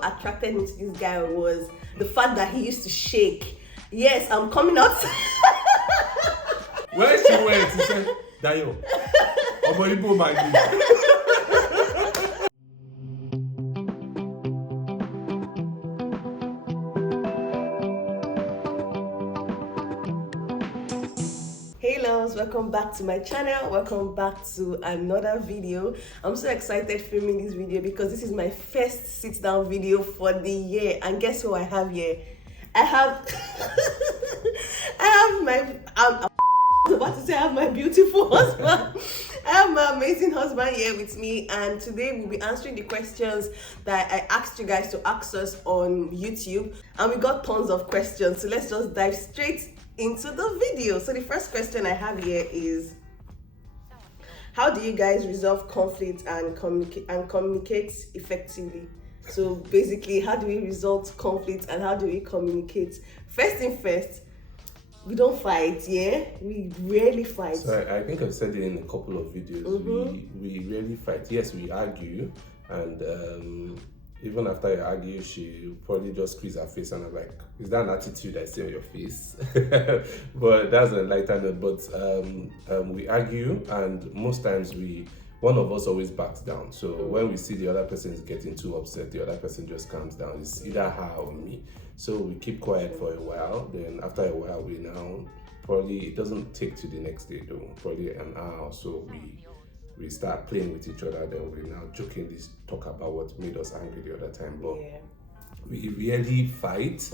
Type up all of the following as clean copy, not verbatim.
what attracted me to this guy was the fact that he used to shake. Yes, I'm coming out. Where she went, she said, Dayo, Omoribo Maggi. Hey loves, welcome back to my channel. Welcome back to another video. I'm so excited filming this video because this is my first sit down video for the year. And guess who I have here? I have I'm about to say I have my beautiful husband. I have my amazing husband here with me, and today we'll be answering the questions that I asked you guys to ask us on YouTube, and we got tons of questions. So let's just dive straight into the video. So the first question I have here is, how do you guys resolve conflict and communicate effectively? So basically, how do we resolve conflict and how do we communicate? First thing first, we don't fight, yeah? We rarely fight. So I think I've said it in a couple of videos. We rarely fight. Yes, we argue, and even after you argue, she probably just squeeze her face, and I'm like, is that an attitude I see on your face? But that's a lighter note. But we argue, and most times one of us always backs down. So when we see the other person is getting too upset, the other person just calms down. It's either her or me. So we keep quiet for a while. Then after a while, we now probably, it doesn't take to the next day though, probably an hour or so, we start playing with each other. Then we now jokingly talk about what made us angry the other time. But we rarely fight,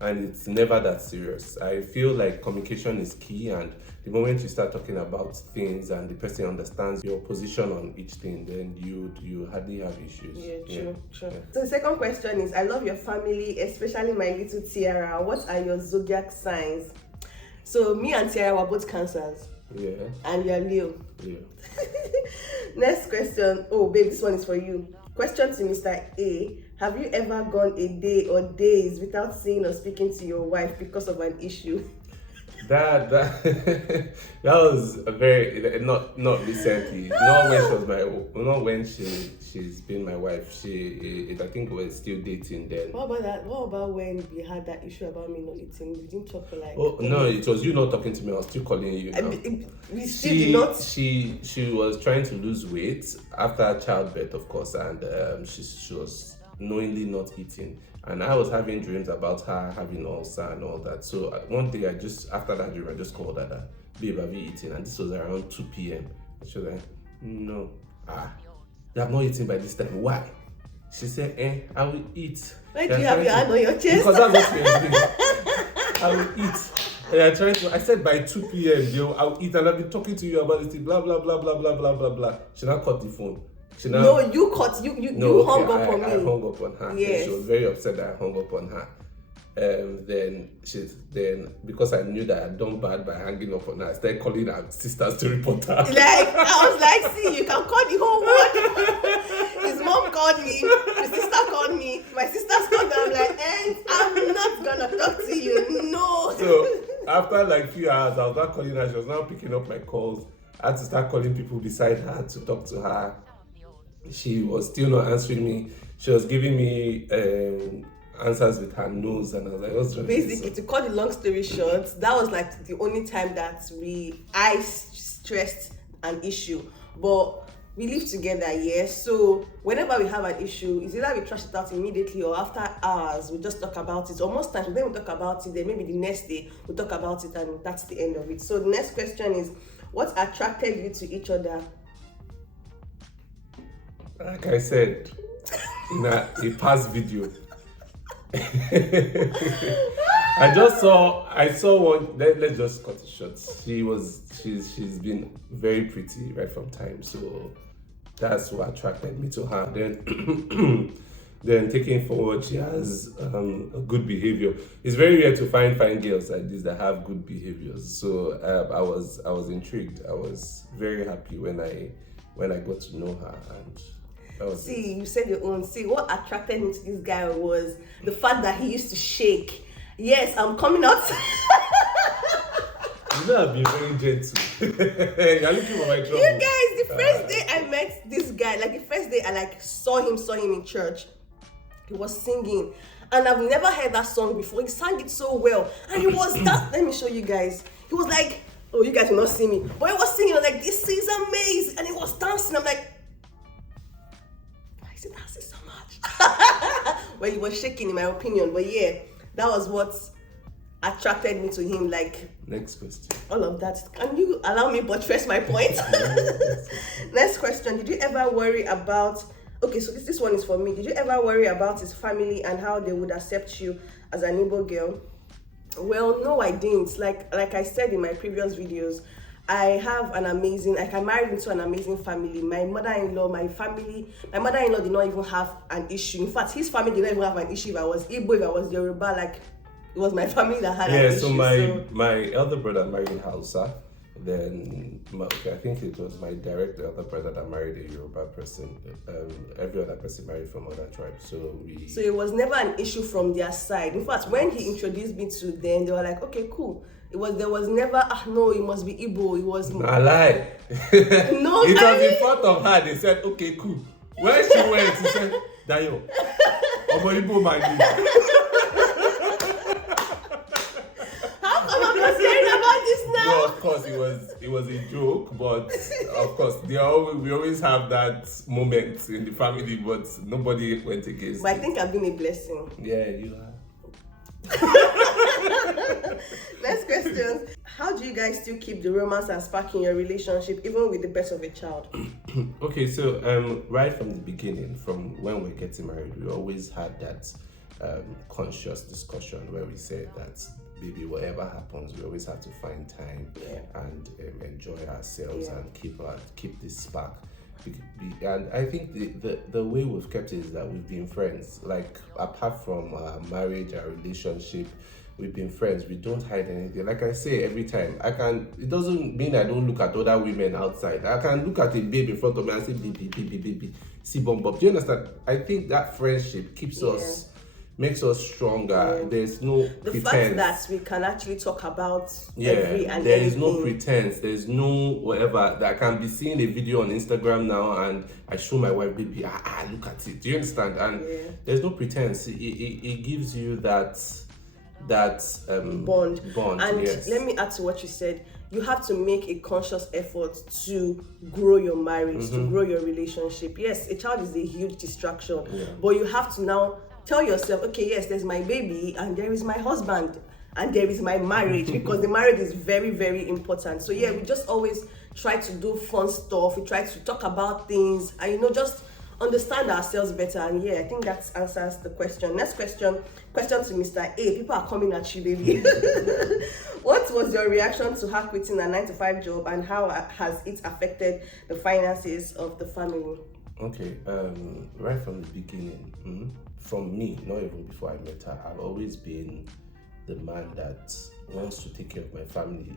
and it's never that serious. I feel like communication is key, and the moment you start talking about things and the person understands your position on each thing, then you hardly have issues. True. So the second question is, I love your family, especially my little Tiara. What are your zodiac signs? So me and Tiara were both Cancers. Yeah. And you're Leo. Yeah. Next question. Oh babe, this one is for you. Question to Mr. A. Have you ever gone a day or days without seeing or speaking to your wife because of an issue? That was a very not recently. Not when she's been my wife. I think we're still dating then. What about that? What about when we had that issue about me not eating? We didn't talk for like. Oh no, it was you not talking to me. I was still calling you. We still did not. She was trying to lose weight after childbirth, of course, and she was knowingly not eating. And I was having dreams about her having ulcer and all that. So one day after that dream, I just called her, babe, have you eaten? And this was around 2 p.m. She was like, no. You have not eaten by this time. Why? She said, I will eat. Why do you have your hand on your chest? Because that's what we're doing. I will eat. I said by 2 p.m., I'll eat, and I'll be talking to you about this thing, blah, blah, blah, blah, blah, blah, blah, blah. She now cut the phone. You hung up on me. I hung up on her. Yes. She was very upset that I hung up on her. Then because I knew that I'd done bad by hanging up on her, I started calling her sisters to report her. Like I was like, see, you can call the whole world. His mom called me, his sister called me, my sister's called me. I'm like, I'm not gonna talk to you. No. So after like few hours, I was not calling her. She was now picking up my calls. I had to start calling people beside her to talk to her. She was still not answering me. She was giving me answers with her nose, and I was like, what's wrong? Basically, to cut the long story short, that was like the only time that I stressed an issue. But we live together, yes. So whenever we have an issue, it's either we trash it out immediately or after hours, we just talk about it. Or most times, then we talk about it, then maybe the next day we talk about it, and that's the end of it. So the next question is, what attracted you to each other? Like I said in a past video, I saw one. Let's just cut it short. She's been very pretty right from time, so that's what attracted me to her. Then taking forward, she has a good behavior. It's very rare to find fine girls like this that have good behaviors. So I was intrigued. I was very happy when I got to know her. And you said your own. See, what attracted me to this guy was the fact that he used to shake. Yes, I'm coming out. You know, I've been very gentle. You're looking for my trouble. You guys, the first day I met this guy, like the first day I saw him in church, He was singing, and I've never heard that song before. He sang it so well, and he was that. Let me show you guys. He was like, oh, you guys will not see me, but he was singing. I was like, this is amazing, and he was dancing. I'm like, why is he dancing so much? Well, he was shaking, in my opinion. But yeah, that was what attracted me to him. Like, next question. All of that. Can you allow me buttress my point? Next question. Did you ever worry about? Okay, so this one is for me. Did you ever worry about his family and how they would accept you as an Igbo girl? Well, no, I didn't. Like I said in my previous videos, I have an amazing, like I married into an amazing family. My mother-in-law did not even have an issue. In fact, his family did not even have an issue if I was Igbo, if I was Yoruba, like it was my family that had an issue. So my elder brother married in Hausa. Then I think it was my direct elder brother that married a Yoruba person. Every other person married from other tribes. So it was never an issue from their side. In fact, when he introduced me to them, they were like, okay, cool. There was never, no, it must be Igbo. It was I lie. No, it was in front of her. They said, okay, cool. When she went, she said, Dayo, Omo Igbo my No, of course it was a joke, but of course we always have that moment in the family, but nobody went against. But I think I've been a blessing. Yeah, you are. Next question. How do you guys still keep the romance and spark in your relationship, even with the birth of a child? Okay, so right from the beginning, from when we're getting married, we always had that conscious discussion where we said that, baby, whatever happens, we always have to find time and enjoy ourselves and keep this spark. And I think the way we've kept it is that we've been friends. Like, apart from our marriage, our relationship, we've been friends. We don't hide anything. Like I say every time, it doesn't mean I don't look at other women outside. I can look at a babe in front of me and say, baby, see bum bum. Do you understand? I think that friendship keeps us, makes us stronger. There's no pretense. Fact that we can actually talk about every and there is no pretense. There's no whatever. That I can be seeing a video on Instagram now and I show my wife, baby, look at it. Do you understand? And there's no pretense. It gives you that bond. And let me add to what you said. You have to make a conscious effort to grow your marriage, to grow your relationship. Yes, a child is a huge distraction, but you have to now tell yourself, okay, yes, there's my baby and there is my husband and there is my marriage, because the marriage is very, very important. So yeah, we just always try to do fun stuff. We try to talk about things and, just understand ourselves better. And yeah, I think that answers the question. Next question to Mr. A. People are coming at you, baby. What was your reaction to her quitting a 9-to-5 job and how has it affected the finances of the family? Okay, right from the beginning, from me, not even before I met her, I've always been the man that wants to take care of my family,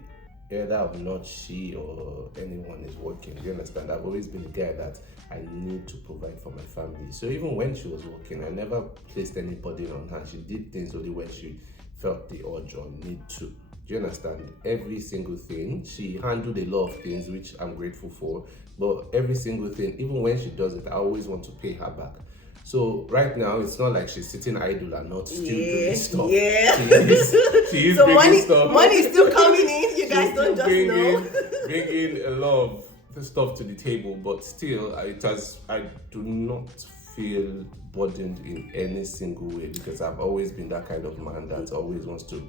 either or not she or anyone is working. You understand? I've always been the guy that I need to provide for my family. So even when she was working, I never placed any burden on her. She did things only when she felt the urge or need to. Do you understand? Every single thing, she handled a lot of things, which I'm grateful for. But every single thing, even when she does it, I always want to pay her back. So right now, it's not like she's sitting idle and not still doing stuff. Yeah. She is so bringing stuff. Money is still coming in. You guys don't just know. Bringing a lot of the stuff to the table, but still, I do not feel burdened in any single way, because I've always been that kind of man that always wants to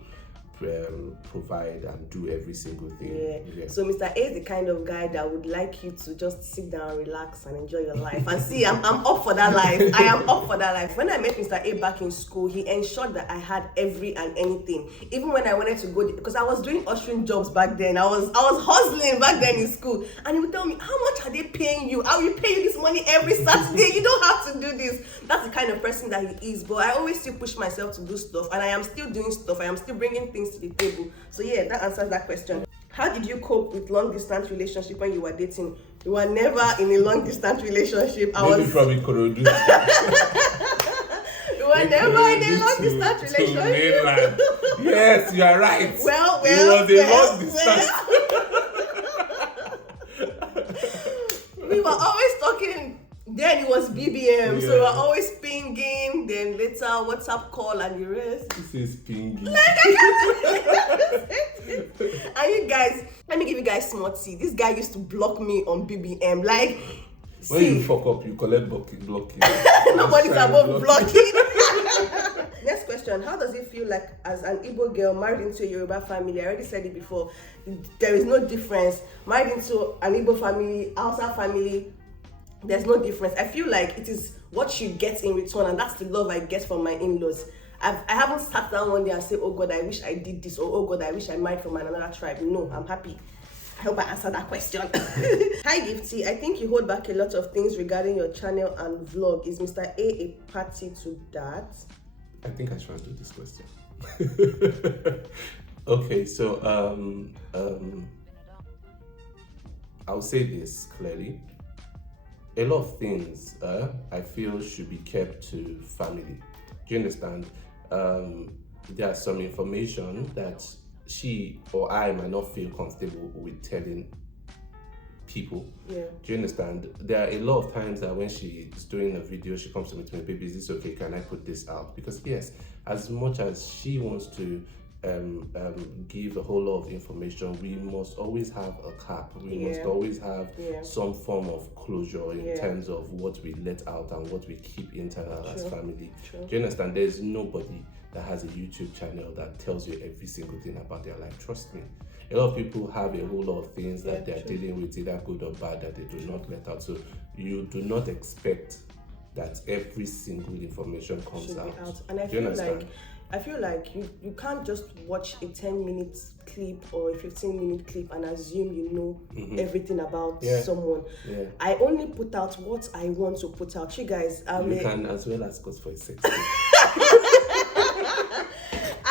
provide and do every single thing. Yeah. So Mr. A is the kind of guy that would like you to just sit down, relax, and enjoy your life. And see, I'm up for that life. I am up for that life. When I met Mr. A back in school, he ensured that I had every and anything. Even when I wanted to go, because I was doing ushering jobs back then. I was hustling back then in school, and he would tell me, "How much are they paying you? I will pay you this money every Saturday. You don't have to do this." That's the kind of person that he is. But I always still push myself to do stuff, and I am still doing stuff. I am still bringing things to the table. So yeah, that answers that question. How did you cope with long distance relationship when you were dating? You were never in a long distance relationship. Maybe from Ikorodu. You were never in a long distance relationship. Yes, you are right. Well, it was a long distance. We were always talking Then it was BBM, so Yeah. we were always pinging, then later WhatsApp call and the rest. This is pinging. And you guys, let me give you guys small tea. This guy used to block me on BBM. Like, When you fuck up, you collect blocking. Nobody's above blocking. Next question. How does it feel like as an Igbo girl married into a Yoruba family? I already said it before. There is no difference. Married into an Igbo family, Hausa family, there's no difference. I feel like it is what you get in return, and that's the love I get from my in-laws. I haven't sat down one day and said, oh God, I wish I did this, or oh God, I wish I married from another tribe. No, I'm happy. I hope I answered that question. Hi Gifty, I think you hold back a lot of things regarding your channel and vlog. Is Mr. A party to that? I think I should answer this question. Okay, so I'll say this clearly. A lot of things I feel should be kept to family. Do you understand? There's some information that she or I might not feel comfortable with telling people. Yeah. Do you understand? There are a lot of times that when she is doing a video, she comes to me, baby, is this okay? Can I put this out? Because yes, as much as she wants to give a whole lot of information, we must always have a cap. We must always have some form of closure in terms of what we let out and what we keep internal as family. Do you understand? There's nobody that has a YouTube channel that tells you every single thing about their life. Trust me. A lot of people have a whole lot of things that they're dealing with, either good or bad, that they do not let out. So you do not expect that every single information comes out. And I feel like you can't just watch a 10-minute clip or a 15-minute clip and assume you know everything about someone. Yeah. I only put out what I want to put out. You guys, you can as well ask us for a sex.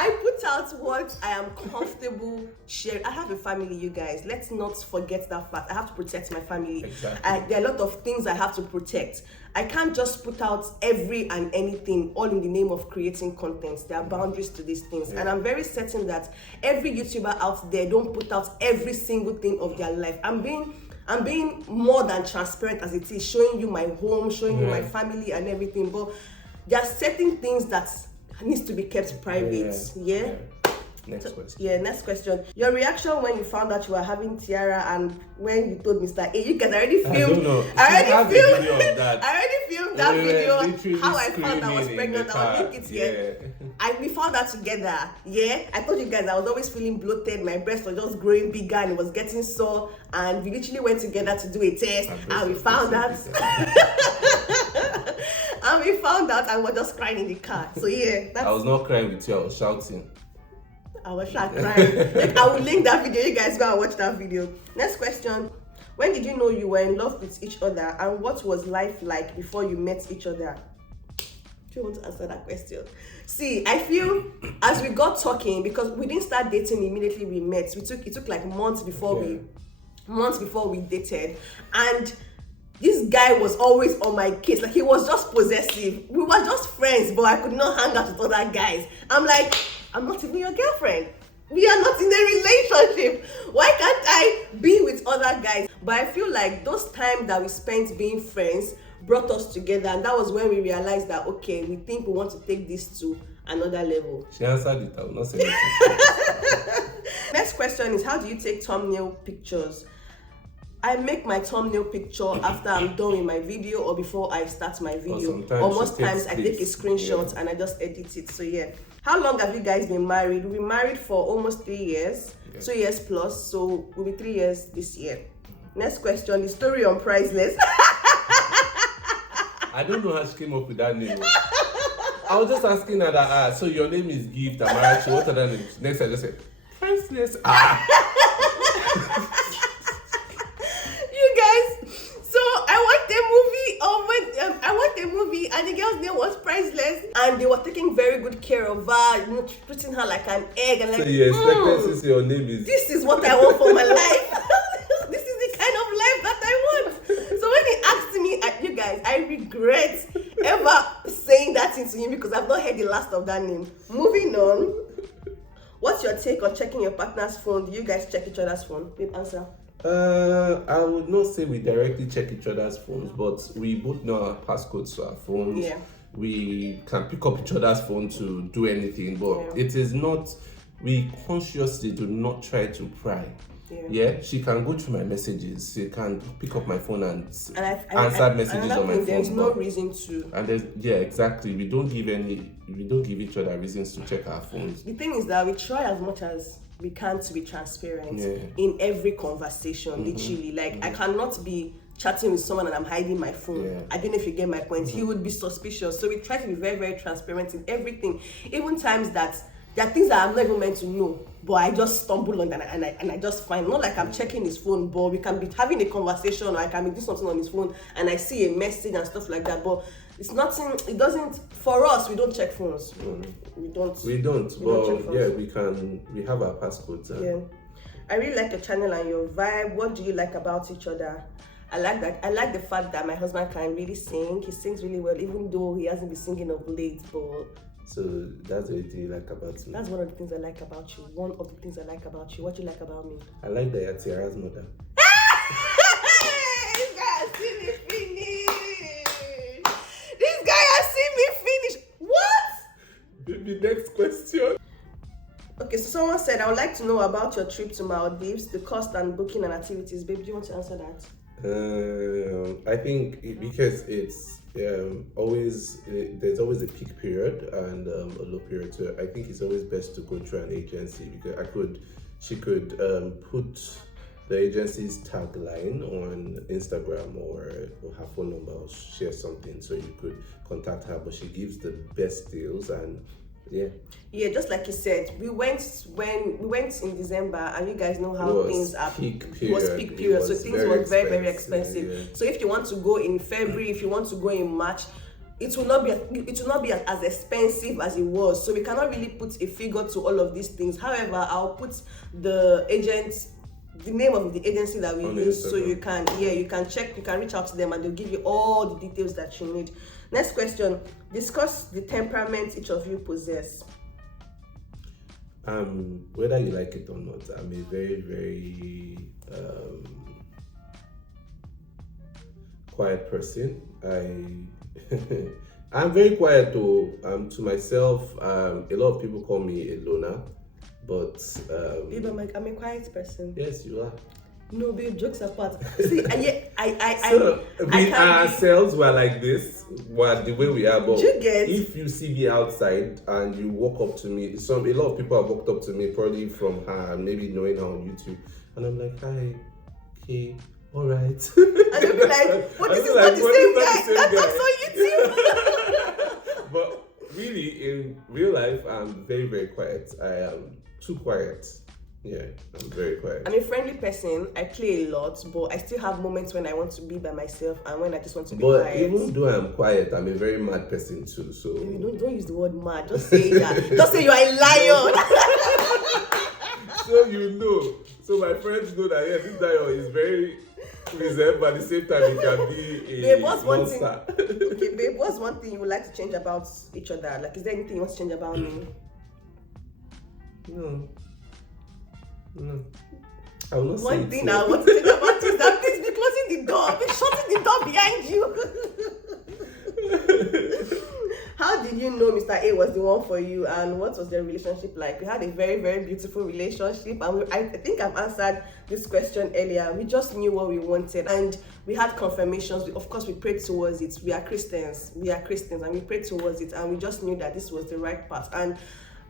I put out what I am comfortable sharing. I have a family, you guys. Let's not forget that fact. I have to protect my family. Exactly. There are a lot of things I have to protect. I can't just put out every and anything all in the name of creating content. There are boundaries to these things. And I'm very certain that every YouTuber out there don't put out every single thing of their life. I'm being more than transparent as it is, showing you my home, showing you my family and everything. But there are certain things that needs to be kept private. Next question. Next question. Your reaction when you found out you were having tiara and when you told Mr. A, you guys already filmed. I already filmed that video. How I found I was pregnant. I'll link it here. We found that together. I told you guys I was always feeling bloated. My breast was just growing bigger and it was getting sore. And we literally went together to do a test and we found that. And we found out and we were just crying in the car. So I was not crying with you, I was shouting. I was crying. I will link that video. You guys go and watch that video. Next question. When did you know you were in love with each other and what was life like before you met each other? Do you want to answer that question? See, I feel as we got talking, because we didn't start dating immediately we met. It took like months before we dated. And this guy was always on my case. Like, he was just possessive. We were just friends, but I could not hang out with other guys. I'm like, I'm not even your girlfriend. We are not in a relationship. Why can't I be with other guys? But I feel like those times that we spent being friends brought us together, and that was when we realized that, okay, we think we want to take this to another level. She answered it. I will not say anything. Next question is, how do you take thumbnail pictures? I make my thumbnail picture after I'm done with my video or before I start my video. Or most times I take a screenshot and I just edit it. So How long have you guys been married? We've been married for almost 3 years, 2 years plus. So we'll be 3 years this year. Next question, the story on Priceless. I don't know how she came up with that name. I was just asking her that, so your name is Gift, I'm married to what other names? Next I just said, Priceless. And the girl's name was Priceless, and they were taking very good care of her, treating her like an egg. And like, so you expected to say your name is. This is what I want for my life. This is the kind of life that I want. So when he asked me, you guys, I regret ever saying that thing to him because I've not heard the last of that name. Moving on. What's your take on checking your partner's phone? Do you guys check each other's phone? Answer. I would not say we directly check each other's phones, but we both know our passcodes to our phones. Yeah. We can pick up each other's phone to do anything, but it is not. We consciously do not try to pry. Yeah, she can go through my messages. She can pick up my phone and answer messages on my phone. There's no reason to. And there's exactly. We don't give each other reasons to check our phones. The thing is that we try as much as we can to be transparent in every conversation. Literally, like I cannot be chatting with someone and I'm hiding my phone. I don't know if you get my point. He would be suspicious. So we try to be very, very transparent in everything. Even times that there are things that I'm not even meant to know, but I just stumble on and I just find. Not like I'm checking his phone, but we can be having a conversation or I can be doing something on his phone and I see a message and stuff like that. But it's nothing. It doesn't. For us, we don't check phones. We don't. But yeah, we can. We have our passcodes. I really like your channel and your vibe. What do you like about each other? I like that. I like the fact that my husband can really sing. He sings really well, even though he hasn't been singing of late. But so that's what you like about me. That's one of the things I like about you. One of the things I like about you. What do you like about me? I like that you're Tiara's mother. This guy has seen me finish. This guy has seen me finish. What? Baby, next question. Okay, so someone said, I would like to know about your trip to Maldives, the cost and booking and activities. Baby, do you want to answer that? I think because it's there's always a peak period and a low period. So I think it's always best to go through an agency because she could put the agency's tagline on Instagram or her phone number or share something so you could contact her. But she gives the best deals and just like you said, we went in December and you guys know how things are. It was peak period, so things were very, very expensive. So if you want to go in February, if you want to go in March, it will not be as expensive as it was. So we cannot really put a figure to all of these things. However, I'll put the name of the agency that we use, so you can check, you can reach out to them and they'll give you all the details that you need. Next question, discuss the temperament each of you possess. Whether you like it or not, I'm a very, very quiet person. I'm very quiet though. To myself, a lot of people call me a loner. But babe, I'm a quiet person. Yes, you are. No, babe, jokes apart. See, ourselves were like this, well, the way we are. But if you see me outside and you walk up to me, a lot of people have walked up to me, probably from her, maybe knowing her on YouTube, and I'm like, hi, okay, all right. And they'll be like, what is the same guy? That's on YouTube. But really, in real life, I'm very, very quiet. I am too quiet. Yeah, I'm very quiet. I'm a friendly person. I play a lot, but I still have moments when I want to be by myself and when I just want to be quiet. But even though I'm quiet, I'm a very mad person too. So don't use the word mad. Just say that. Just say you are a lion. So you know. So my friends know that this lion is very reserved, but at the same time he can be a monster. Okay, babe, what's one thing you would like to change about each other? Like, is there anything you want to change about me? No. I will not one thing I want to think about is that please be closing the door, be shutting the door behind you. How did you know Mr. A was the one for you, and what was their relationship like? We had a very, very beautiful relationship, and I think I've answered this question earlier. We just knew what we wanted, and we had confirmations. Of course, we prayed towards it. We are Christians, and we prayed towards it, and we just knew that this was the right path. And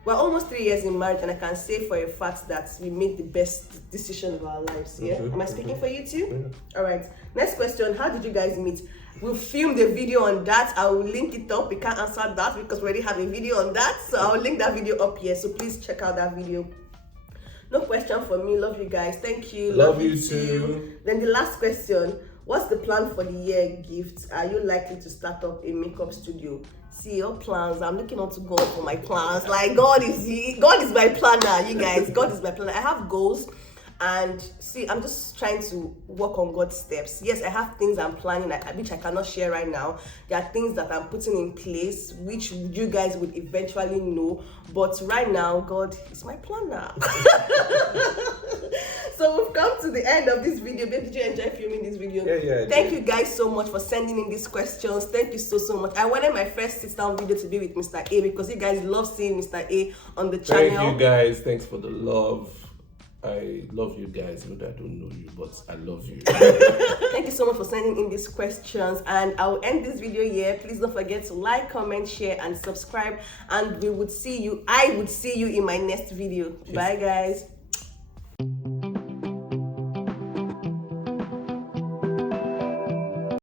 we're almost 3 years in marriage, and I can say for a fact that we made the best decision of our lives. Yeah, am I speaking for you too? All right. Next question: how did you guys meet? We'll film the video on that. I will link it up. We can't answer that because we already have a video on that, so I'll link that video up here. So please check out that video. No question for me. Love you guys. Thank you. Love you too. Then the last question: what's the plan for the year gift? Are you likely to start up a makeup studio? See your plans. I'm looking up to God for my plans. Like God is my planner, you guys. God is my planner. I have goals. And see, I'm just trying to work on God's steps. Yes, I have things I'm planning which I cannot share right now. There are things that I'm putting in place which you guys would eventually know, but right now God is my planner. So we've come to the end of this video. Babe, did you enjoy filming this video? Yeah. Thank you guys so much for sending in these questions. Thank you so much. I wanted my first sit-down video to be with Mr. A because you guys love seeing Mr. A on the channel. Thank you guys. Thanks for the love. I love you guys, but I don't know you, but I love you. Thank you so much for sending in these questions, and I'll end this video here. Please don't forget to like, comment, share, and subscribe, and I would see you in my next video. Bye guys.